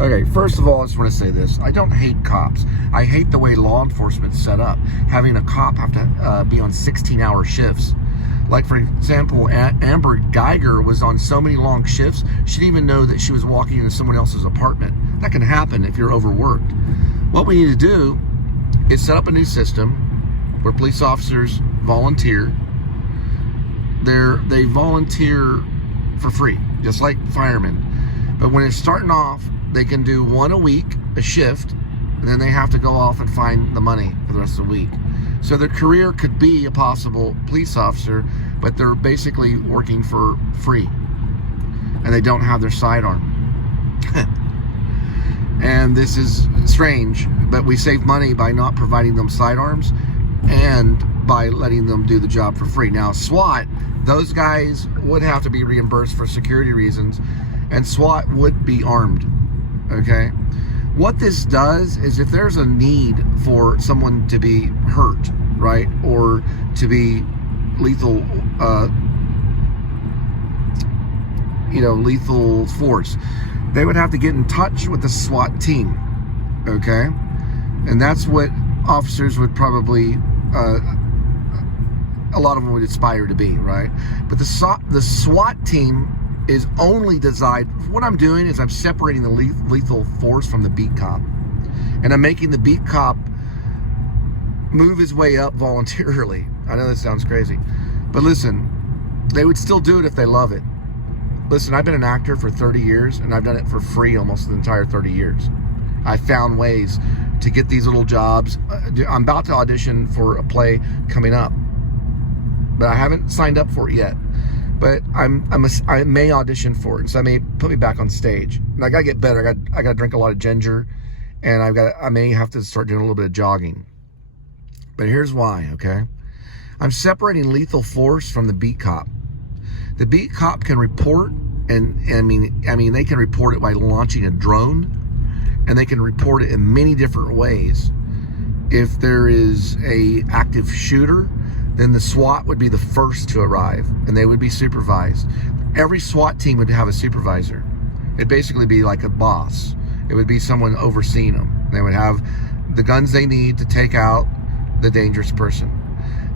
Okay, first of all, I just want to say this. I don't hate cops. I hate the way law enforcement's set up. Having a cop have to be on 16-hour shifts. Like, for example, Amber Geiger was on so many long shifts, she didn't even know that she was walking into someone else's apartment. That can happen if you're overworked. What we need to do is set up a new system where police officers volunteer. They volunteer for free, just like firemen. But when it's starting off, they can do one a week, a shift, and then they have to go off and find the money for the rest of the week. So their career could be a possible police officer, but they're basically working for free. And they don't have their sidearm. And this is strange, but we save money by not providing them sidearms and by letting them do the job for free. Now, SWAT, those guys would have to be reimbursed for security reasons, and SWAT would be armed. Okay, what this does is if there's a need for someone to be hurt, right, or to be lethal, lethal force, they would have to get in touch with the SWAT team. Okay, and that's what officers would probably, a lot of them would aspire to be, right? But the SWAT team is only designed, what I'm doing is I'm separating the lethal force from the beat cop. And I'm making the beat cop move his way up voluntarily. I know that sounds crazy. But listen, they would still do it if they love it. Listen, I've been an actor for 30 years, and I've done it for free almost the entire 30 years. I found ways to get these little jobs. I'm about to audition for a play coming up, but I haven't signed up for it yet. But I may audition for it, so I may put me back on stage. And I gotta get better. I gotta drink a lot of ginger, and I may have to start doing a little bit of jogging. But here's why, okay? I'm separating lethal force from the beat cop. The beat cop can report, and I mean they can report it by launching a drone, and they can report it in many different ways. If there is a active shooter, then the SWAT would be the first to arrive, and they would be supervised. Every SWAT team would have a supervisor. It'd basically be like a boss. It would be someone overseeing them. They would have the guns they need to take out the dangerous person.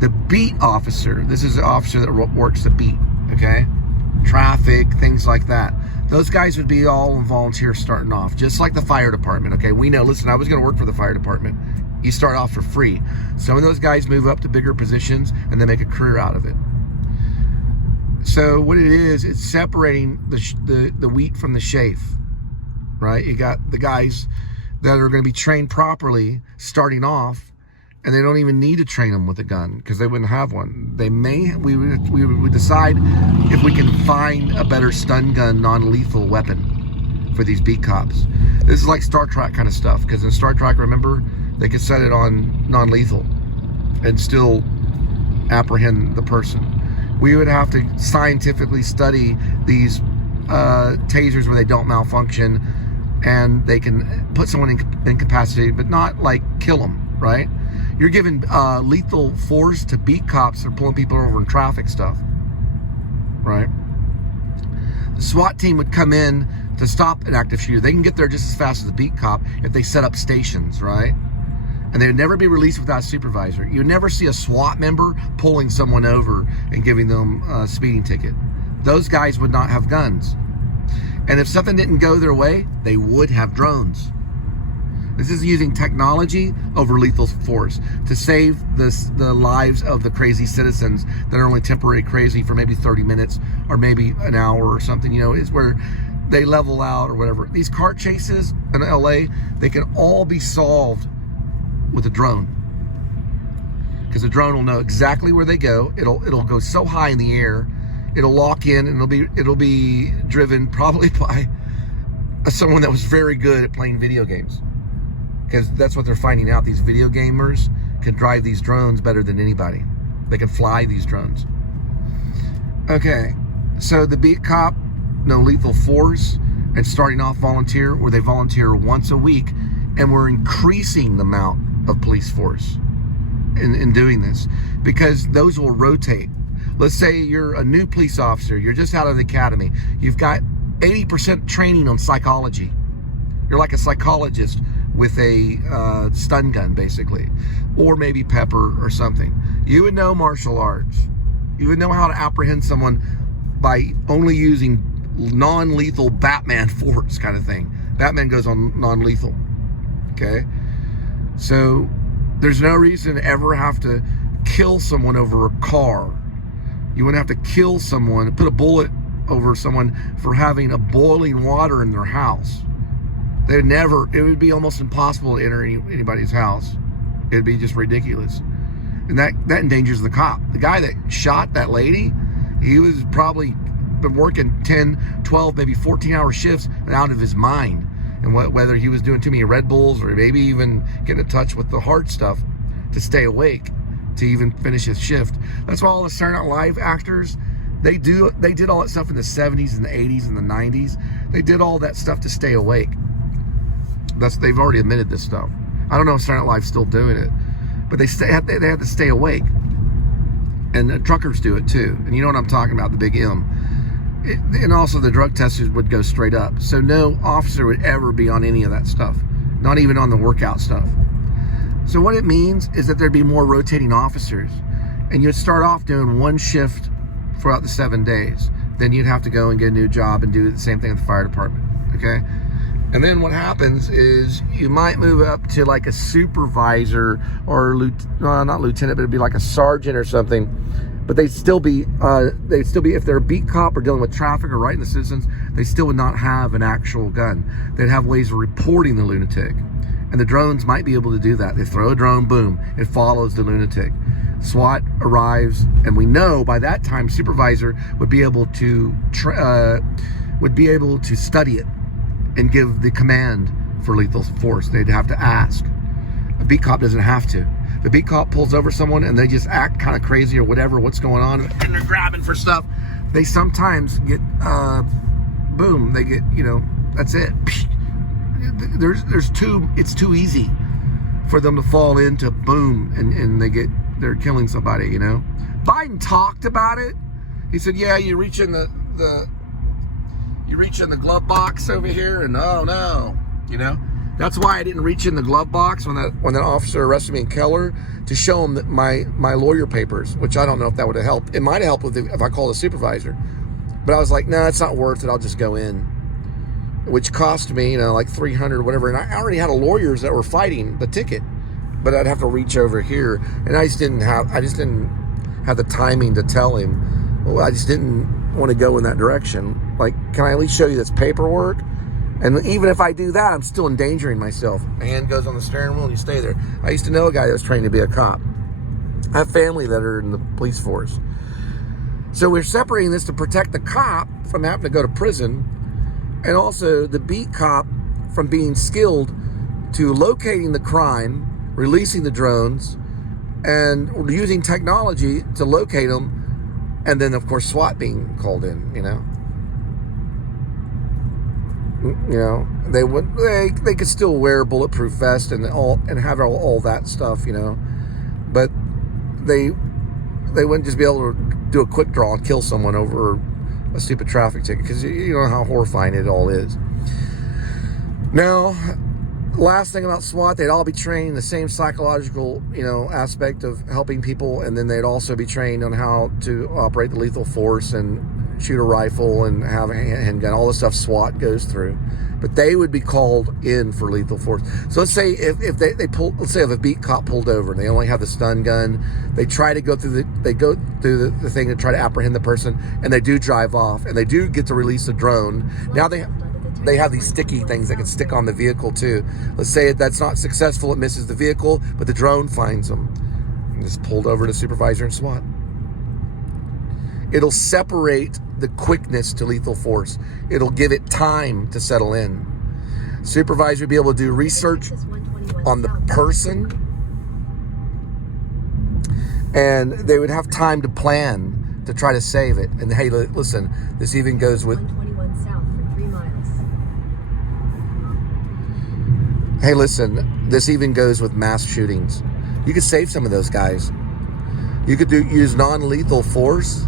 The beat officer, this is the officer that works the beat, okay? Traffic, things like that. Those guys would be all volunteer starting off, just like the fire department, okay? We know, listen, I was gonna work for the fire department. You start off for free. Some of those guys move up to bigger positions and they make a career out of it. So what it is, it's separating the wheat from the chaff, right? You got the guys that are going to be trained properly starting off, and they don't even need to train them with a gun because they wouldn't have one. We would decide if we can find a better stun gun, non-lethal weapon for these beat cops. This is like Star Trek kind of stuff, because in Star Trek, remember, they could set it on non-lethal and still apprehend the person. We would have to scientifically study these tasers where they don't malfunction, and they can put someone incapacitated, but not like kill them, right? You're giving lethal force to beat cops that are pulling people over in traffic stuff, right? The SWAT team would come in to stop an active shooter. They can get there just as fast as the beat cop if they set up stations, right? And they would never be released without a supervisor. You would never see a SWAT member pulling someone over and giving them a speeding ticket. Those guys would not have guns. And if something didn't go their way, they would have drones. This is using technology over lethal force to save the lives of the crazy citizens that are only temporarily crazy for maybe 30 minutes or maybe an hour or something, is where they level out or whatever. These car chases in LA, they can all be solved with a drone, because the drone will know exactly where they go. It'll go so high in the air, it'll lock in, and it'll be driven probably by someone that was very good at playing video games, because that's what they're finding out. These video gamers can drive these drones better than anybody. They can fly these drones. Okay, so the beat cop, no lethal force, and starting off volunteer, where they volunteer once a week, and we're increasing the amount of police force in doing this, because those will rotate. Let's say you're a new police officer, you're just out of the academy, you've got 80% training on psychology, You're like a psychologist with a stun gun, basically, or maybe pepper or something. You would know martial arts. You would know how to apprehend someone by only using non-lethal Batman force kind of thing. Batman goes on non-lethal. Okay? So there's no reason to ever have to kill someone over a car. You wouldn't have to kill someone, put a bullet over someone for having a boiling water in their house. It would be almost impossible to enter anybody's house. It'd be just ridiculous. And that endangers the cop. The guy that shot that lady, he was probably been working 10, 12, maybe 14-hour shifts and out of his mind. And whether he was doing too many Red Bulls or maybe even getting in touch with the hard stuff to stay awake to even finish his shift. That's why all the Saturday Night Live actors, they did all that stuff in the 70s and the 80s and the 90s. They did all that stuff to stay awake. They've already admitted this stuff. I don't know if Saturday Night Live's still doing it, but they have to stay awake. And truckers do it too. And you know what I'm talking about, the big M. And also the drug testers would go straight up. So no officer would ever be on any of that stuff, not even on the workout stuff. So what it means is that there'd be more rotating officers, and you'd start off doing one shift throughout the 7 days. Then you'd have to go and get a new job and do the same thing at the fire department, okay? And then what happens is you might move up to like a supervisor or not lieutenant, but it'd be like a sergeant or something. But they'd still be if they're a beat cop or dealing with traffic or writing the citizens, they still would not have an actual gun. They'd have ways of reporting the lunatic. And the drones might be able to do that. They throw a drone, boom, it follows the lunatic. SWAT arrives, and we know by that time supervisor would be able to study it and give the command for lethal force. They'd have to ask. A beat cop doesn't have to. The beat cop pulls over someone and they just act kind of crazy or whatever, what's going on, and they're grabbing for stuff. They sometimes get, boom, they get, that's it. It's too easy for them to fall into boom and they're killing somebody, Biden talked about it. He said, yeah, you reach in the glove box over here and oh no, That's why I didn't reach in the glove box when that officer arrested me in Keller, to show him that my lawyer papers, which I don't know if that would have helped. It might have helped if I called a supervisor. But I was like, no, it's not worth it. I'll just go in. Which cost me, like $300 or whatever. And I already had lawyers that were fighting the ticket. But I'd have to reach over here. And I just didn't have the timing to tell him. Well, I just didn't want to go in that direction. Like, can I at least show you this paperwork? And even if I do that, I'm still endangering myself. My hand goes on the steering wheel and you stay there. I used to know a guy that was trained to be a cop. I have family that are in the police force. So we're separating this to protect the cop from having to go to prison, and also the beat cop from being skilled to locating the crime, releasing the drones, and using technology to locate them, and then of course SWAT being called in, they could still wear a bulletproof vest and have all that stuff, but they wouldn't just be able to do a quick draw and kill someone over a stupid traffic ticket, because you know how horrifying it all is. Now, last thing about SWAT, they'd all be trained in the same psychological, aspect of helping people, and then they'd also be trained on how to operate the lethal force and shoot a rifle and have a handgun, all the stuff SWAT goes through. But they would be called in for lethal force. So let's say if a beat cop pulled over and they only have the stun gun, they try to go through the thing to try to apprehend the person, and they do drive off, and they do get to release the drone. Now they have these sticky things that can stick on the vehicle too. Let's say that's not successful, it misses the vehicle, but the drone finds them. And it's pulled over to supervisor and SWAT. It'll separate the quickness to lethal force. It'll give it time to settle in. Supervisor will be able to do research on the person, and they would have time to plan to try to save it. And hey, listen, this even goes with 121 south for 3 miles. Hey, listen, this even goes with mass shootings. You could save some of those guys. You could use non-lethal force,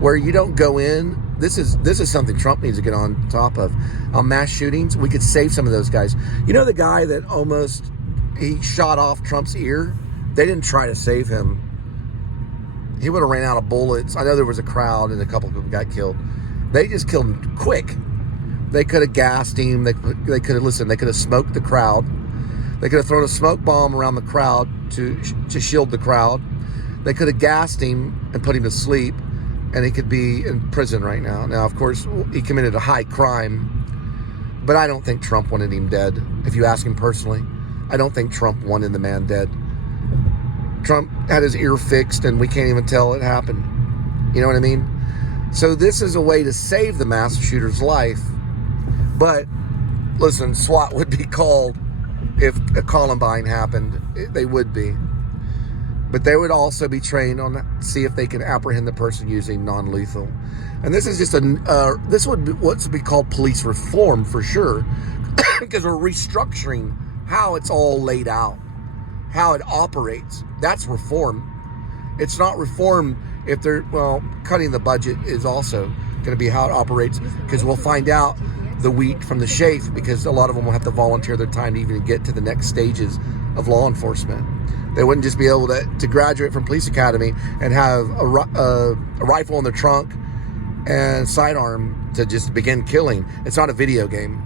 where you don't go in this is something Trump needs to get on top of. On mass shootings, we could save some of those guys. You know the guy that he shot off Trump's ear? They didn't try to save him. He would have ran out of bullets. I know there was a crowd and a couple of people got killed. They just killed him quick. They could have gassed him. They could have They could have smoked the crowd. They could have thrown a smoke bomb around the crowd to shield the crowd. They could have gassed him and put him to sleep, and he could be in prison right now. Now, of course, he committed a high crime, but I don't think Trump wanted him dead. If you ask him personally, I don't think Trump wanted the man dead. Trump had his ear fixed, and we can't even tell it happened. You know what I mean? So this is a way to save the mass shooter's life. But listen, SWAT would be called if a Columbine happened. They would be. But they would also be trained on see if they can apprehend the person using non-lethal. And this is just this would be what's be called police reform for sure, because we're restructuring how it's all laid out, how it operates. That's reform. It's not reform if they're, cutting the budget is also going to be how it operates, because we'll find out the wheat from the chaff, because a lot of them will have to volunteer their time to even get to the next stages of law enforcement. They wouldn't just be able to graduate from police academy and have a rifle in their trunk and sidearm to just begin killing. It's not a video game.